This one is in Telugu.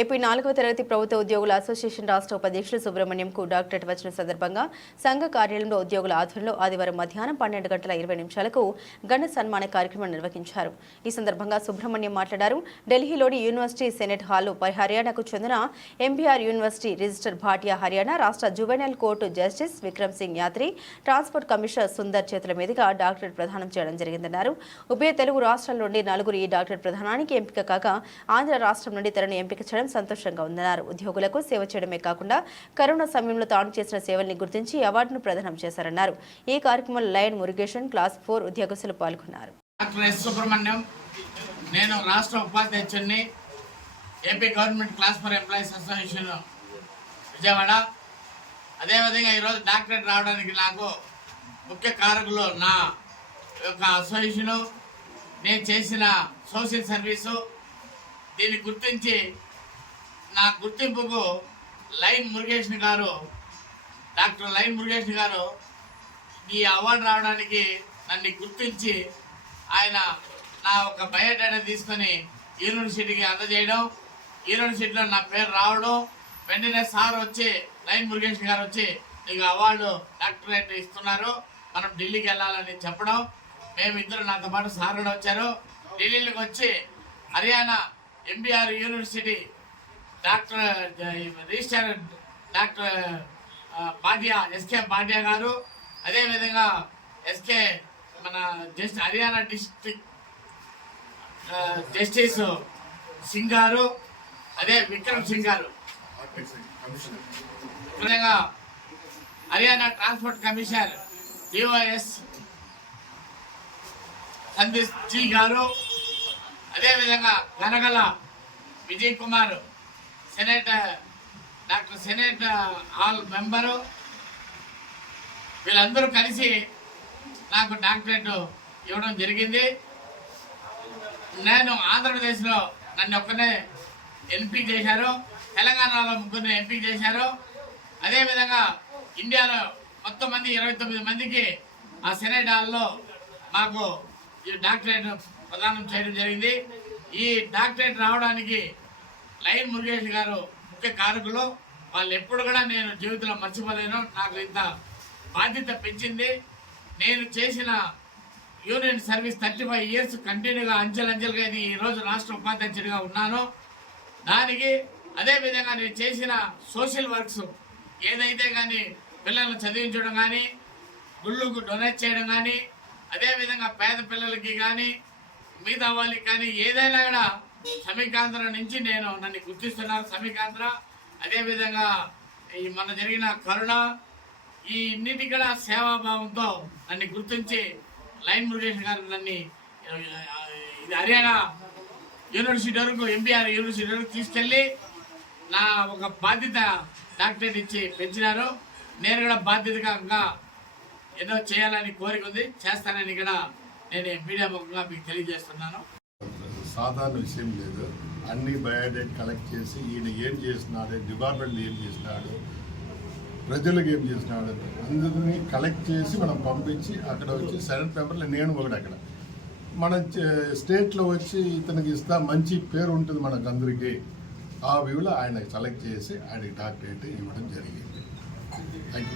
ఏపీ 4వ తరగతి ప్రభుత్వ ఉద్యోగుల అసోసియేషన్ రాష్ట్ర ఉపాధ్యక్షులు సుబ్రహ్మణ్యంకు డాక్టరేట్ వచ్చిన సందర్భంగా సంఘ కార్యాలయంలో ఉద్యోగుల ఆధ్వర్యంలో ఆదివారం మధ్యాహ్నం 12:20 ఘన సన్మాన కార్యక్రమం నిర్వహించారు. ఈ సందర్భంగా సుబ్రహ్మణ్యం మాట్లాడారు. ఢిల్లీలోని యూనివర్సిటీ సెనెట్ హాల్లో హర్యానాకు చెందిన MBR university register Bhatia Haryana రాష్ట్ర juvenile court justice Vikram Singh Yatri transport commissioner Sundar చేతుల మీదుగా డాక్టరేట్ ప్రదానం చేయడం జరిగిందన్నారు. ఉభయ తెలుగు రాష్ట్రాల నుండి 4 ఈ డాక్టరేట్ ప్రదానానికి ఎంపిక కాగా ఆంధ్ర రాష్ట్రం నుండి తనను ఎంపిక చేయడం సంతోషంగా ఉందన్నారు. ఉద్యోగులకు సేవ చేయడమే కాకుండా కరోనా సమయంలో తాను చేసిన సేవల్ని గుర్తించి అవార్డును ప్రదానం చేశారన్నారు. ఈ కార్యక్రమంలో లయన్ మురుగేషన్ క్లాస్ 4 ఉద్యోగస్తులు పాల్గొన్నారు. సుబ్రహ్మణ్యం, నేను రాష్ట్ర ఉపాధ్యక్షుడిని, AP government class 4 employees association Vijayawada. అదేవిధంగా ఈరోజు డాక్టరేట్ రావడానికి నాకు ముఖ్య కారకులు నా యొక్క అసోసియేషను, నేను చేసిన సోషల్ సర్వీసు. దీన్ని గుర్తించి నా గుర్తింపుకు లయన్ మురుగేషన్ గారు, డాక్టర్ లయన్ మురుగేషన్ గారు ఈ అవార్డు రావడానికి నన్ను గుర్తించి ఆయన నా ఒక బయోడేటా తీసుకొని యూనివర్సిటీకి అందజేయడం, యూనివర్సిటీలో నా పేరు రావడం, వెంటనే సార్ వచ్చి లయన్ మురుగేషన్ గారు వచ్చి నీకు అవార్డు డాక్టరేట్ ఇస్తున్నారు, మనం ఢిల్లీకి వెళ్ళాలని చెప్పడం. మేమిద్దరు నాతో పాటు సార్ కూడా వచ్చారు. ఢిల్లీకి వచ్చి Haryana MBR university doctor registrar doctor Bhatia SK Bhatia garu, అదేవిధంగా ఎస్కే మన హర్యానా డిస్ట్రిక్ట్ జస్టిస్ సింగ్ గారు, అదే విక్రమ్ సింగ్ గారు, విధంగా Haryana transport commissioner DOS Sandeep ji గారు, అదేవిధంగా Ganagala Vijay Kumar senate doctor senate hall member, వీళ్ళందరూ కలిసి నాకు డాక్టరేట్ ఇవ్వడం జరిగింది. నేను ఆంధ్రప్రదేశ్లో నన్ను ఒక్కనే ఎంపిక చేశారు, తెలంగాణలో 3 ఎంపిక చేశారు. అదేవిధంగా ఇండియాలో మొత్తం మంది 29 మందికి ఆ సెనేట్ హాల్లో మాకు ఈ డాక్టరేట్ ప్రదానం చేయడం జరిగింది. ఈ డాక్టరేట్ రావడానికి లయన్ మురుగేష్ గారు ముఖ్య కారకులు. వాళ్ళు ఎప్పుడు కూడా నేను జీవితంలో మర్చిపోలేను. నాకు ఇంత బాధ్యత పెంచింది. నేను చేసిన యూనియన్ సర్వీస్ 35 ఇయర్స్ కంటిన్యూగా అంచెలుగా ఈరోజు రాష్ట్ర ఉపాధ్యక్షుడిగా ఉన్నాను. దానికి అదేవిధంగా నేను చేసిన సోషల్ వర్క్స్ ఏదైతే కానీ పిల్లలను చదివించడం కానీ, గుళ్ళకు డొనేట్ చేయడం కానీ, అదేవిధంగా పేద పిల్లలకి కానీ మిగతా వాళ్ళకి కానీ ఏదైనా కూడా సమీకాంధ్ర నుంచి నన్ను గుర్తిస్తున్నారు. సమీకాంధ్ర, అదేవిధంగా ఈ మన జరిగిన కరోనా, ఈ ఇన్నిటి కూడా సేవాభావంతో నన్ను గుర్తించి లయన్ మురుగేషన్ గారు నన్ను ఇది హర్యానా యూనివర్సిటీ వరకు, ఎంబీఆర్ యూనివర్సిటీ వరకు తీసుకెళ్ళి నా ఒక బాధ్యత డాక్టరేట్ ఇచ్చి పెంచినారు. నేను కూడా బాధ్యతగా ఏదో చేయాలని కోరిక ఉంది, చేస్తానని కూడా నేను మీడియా ముఖంగా మీకు తెలియజేస్తున్నాను. సాధారణ విషయం లేదు. అన్ని బయోడేట్ కలెక్ట్ చేసి ఈయన ఏం చేస్తున్నాడు, డిపార్ట్మెంట్ ఏం చేసినాడు, ప్రజలకు ఏం చేసినాడు, అందరినీ కలెక్ట్ చేసి మనం పంపించి అక్కడ వచ్చి సెనెట్ పేపర్లో నేను ఒకటి అక్కడ మన స్టేట్లో వచ్చి ఇతనికి ఇస్తా, మంచి పేరు ఉంటుంది మనకు అందరికీ. ఆ వ్యూలో ఆయన సెలెక్ట్ చేసి ఆయనకి డాక్టరేట్ ఇవ్వడం జరిగింది. Thank you.